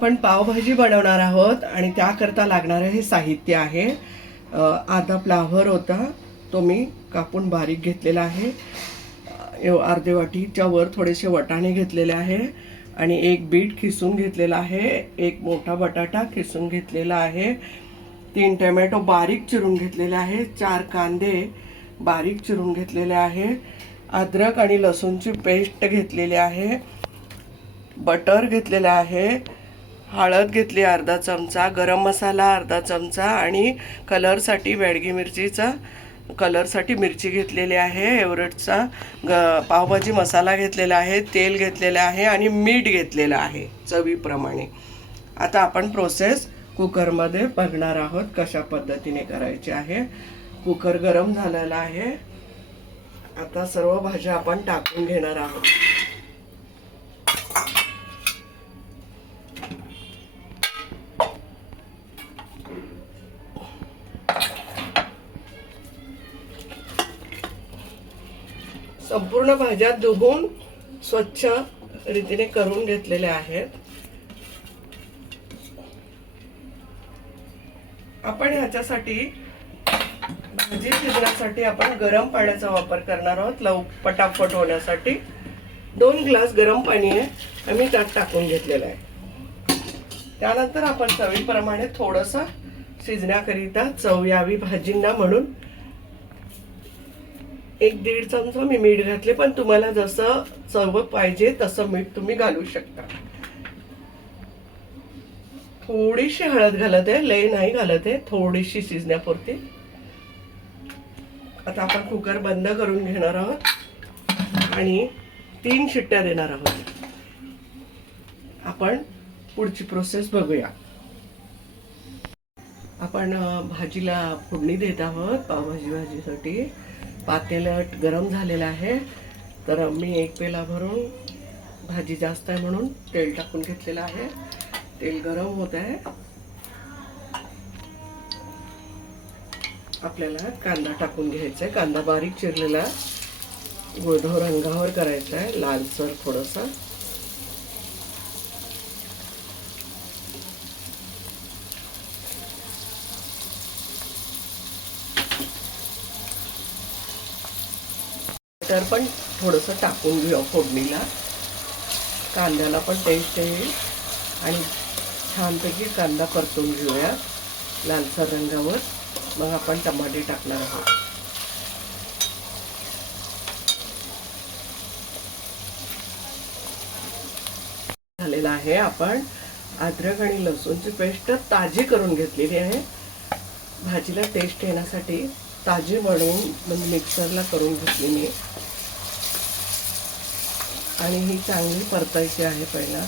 आपण पावभाजी बनवणार आहोत आणि त्याकरता लागणारं हे साहित्य आहे. आधा फ्लावर होता, तो मी कापून बारीक घेतलेला आहे. अर्धे वाटीच्या वर थोडेसे वाटाणे घेतलेले आहे आणि एक बीट खिसून घेतलेला आहे. एक मोठा बटाटा खिसून घेतलेला आहे. 3 टोमॅटो बारीक चिरून घेतलेले आहे. 4 कांदे बारीक चिरून घेतलेले आहे. अद्रक आणि लसूणची पेस्ट घेतलेली आहे. बटर घेतलेलं आहे. हळद घेतली अर्धा चमचा, गरम मसाला अर्धा चमचा आणि कलरसाठी बेडगी मिरचीचा कलरसाठी मिरची घेतलेली आहे. एव्हरेस्टचा पावभाजी मसाला घेतलेला आहे. तेल घेतलेलं आहे आणि मीठ घेतलेलं आहे चवीप्रमाणे. आता आपण प्रोसेस कुकरमध्ये बघणार आहोत कशा पद्धतीने करायची आहे. कुकर गरम झालेला आहे. आता सर्व भाज्या आपण टाकून घेणार आहोत. संपूर्ण भाज्या धुवून स्वच्छ रीतीने करून घेतलेल्या आहेत. आपण ह्याच्यासाठी भाजी शिजण्यासाठी आपण गरम पाण्याचा वापर करणार आहोत. पटापट होण्यासाठी 2 ग्लास गरम पाणी आहे, आम्ही त्यात टाकून घेतलेलं आहे. त्यानंतर आपण चवीप्रमाणे थोडंसं शिजण्याकरिता चव यावी भाजींना म्हणून 1-1.5 चमचा मी मीठ घातले, पण तुम्हाला जसं चव पाहिजे तसं मीठ तुम्ही घालू शकता. थोडीशी हळद घालत आहे, लय नाही घालत आहे, थोडीशी शिजण्यापुरती. आता आपण कुकर बंद करून घेणार आहोत आणि 3 शिट्ट्या देणार आहोत. आपण पुढची प्रोसेस बघूया. आपण भाजीला फोडणी देत आहोत. भाजीसाठी पातेलं गरम झालेलं आहे, तर मी 1 पेला भरून, भाजी जास्त आहे म्हणून तेल टाकून घेतलेलं आहे. तेल गरम होत आहे. आपल्याला कांदा टाकून घ्यायचा आहे. कांदा बारीक चिरलेला गोल्डन रंगावर करायचा आहे, लालसर थोडासा. तर पण थोडंसं टाकून घेऊ फोडणीला. कांद्याला पण टेस्ट येईल आणि छानपैकी कांदा परतून घेऊया लालसर रंगावर. मग आपण टमाटे टाकणार आहोत. झालेला आहे. आपण अद्रक आणि लसूणची पेस्ट ताजी करून घेतलेली आहे. भाजीला टेस्ट येण्यासाठी ताजी बनवून मिक्सरला करून घेतली मी आणि ही चांगली परतायची आहे. पहिला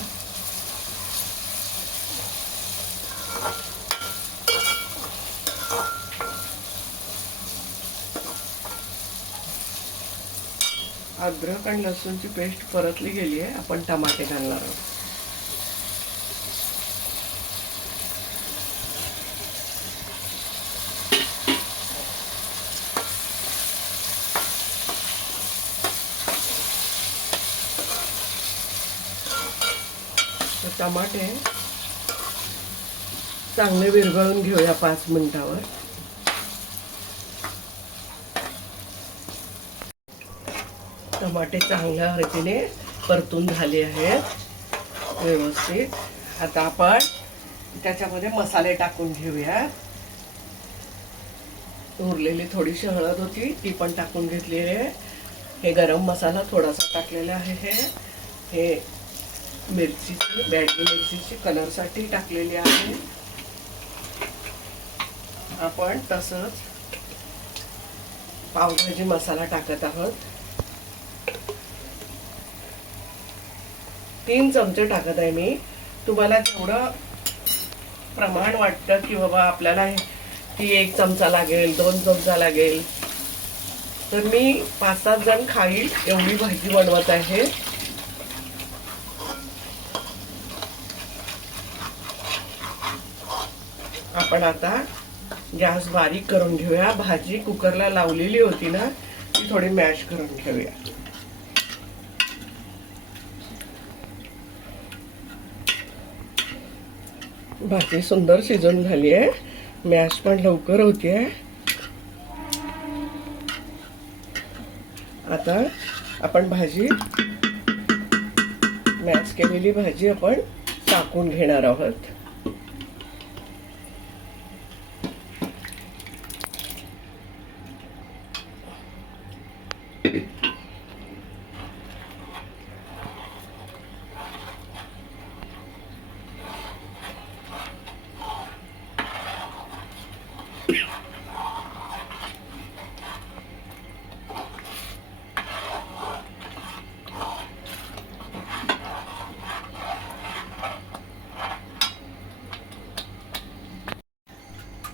अद्रक आणि लसूणची पेस्ट परतली गेली आहे. आपण टमाटे घालणार आहोत. टमाटे चांगले विरघळून घेऊया 5 मिनिटावर. टमाटे चांगल्या रीतीने परतून झाले आहेत व्यवस्थित. आता आपण त्याच्यामध्ये मसाले टाकून घेऊया. उरलेली थोडीशी हळद होती, ती पण टाकून घेतली आहे. हे गरम मसाला थोडासा टाकलेला आहे. हे मिरचीची बेडगी मिरचीची कलरसाठी टाकलेली आहे. आपण तसंच पावभाजी मसाला टाकत आहोत. 3 चमचे टाकत आहे मी. तुम्हाला जेवढं प्रमाण वाटतं की बाबा आपल्याला ती 1 चमचा लागेल, 2 चमचा लागेल, तर मी 5-7 जण खाईल एवढी भाजी बनवत आहे. आपण आता गॅस बारीक करून घेऊया. भाजी कुकरला लावलेली होती ना, ती थोडी मॅश करून घेऊया. भाजी सुंदर शिजून झाली आहे, मॅश पण लवकर होते. आता आपण भाजी, मॅश केलेली भाजी आपण टाकून घेणार आहोत.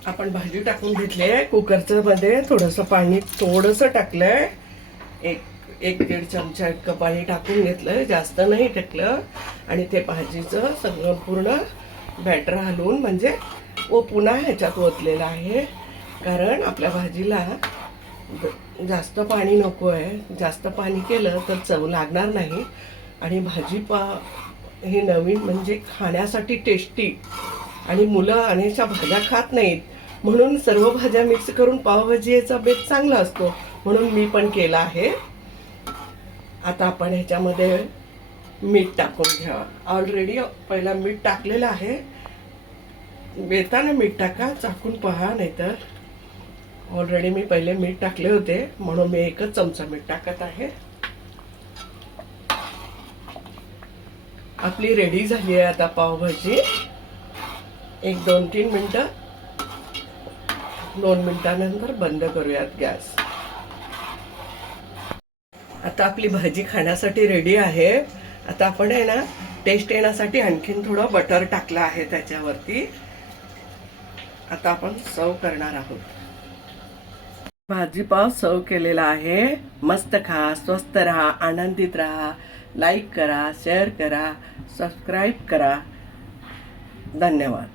आपण भाजी टाकून घेतली आहे. कुकरचं मध्ये थोडंसं पाणी थोडंसं टाकलंय, एक दीड चमचा इतकं पाणी टाकून घेतलंय, जास्त नाही टाकलं. आणि ते भाजीचं सगळं पूर्ण बॅटर हलवून म्हणजे पुन्हा ह्याच्यात ओतलेलं आहे, कारण आपल्या भाजीला जास्त पाणी नको आहे. जास्त पाणी केलं तर चव लागणार नाही. आणि भाजी ही नवीन म्हणजे खाण्यासाठी टेस्टी, आणि मुलं अनेकशा भाज्या खात नाहीत, म्हणून सर्व भाज्या मिक्स करून पावभाजीचा बेत चांगला असतो, म्हणून मी पण केला आहे. आता आपण ह्याच्यामध्ये मीठ टाकून घ्या. ऑलरेडी पहिला मीठ टाकलेलं आहे. बेताना मीठ टाका, चाकून पहा, नाहीतर ऑलरेडी मी पहिले मीठ टाकले होते, म्हणून मी 1 चमचा मीठ टाकत आहे. आपली रेडी झाली आहे आता पावभाजी. 1-2-3 मिनिटं, 2 मिनिटानंतर बंद करूयात गॅस. आता आपली भाजी खाण्यासाठी रेडी आहे. आता आपण आहे ना, टेस्ट येण्यासाठी आणखीन थोडं बटर टाकलं आहे त्याच्यावरती. आता आपण सर्व करणार आहोत. भाजी पाव सर्व केलेला आहे. मस्त खा, स्वस्थ राहा, आनंदित राहा. लाईक करा, शेअर करा, सबस्क्राईब करा. धन्यवाद.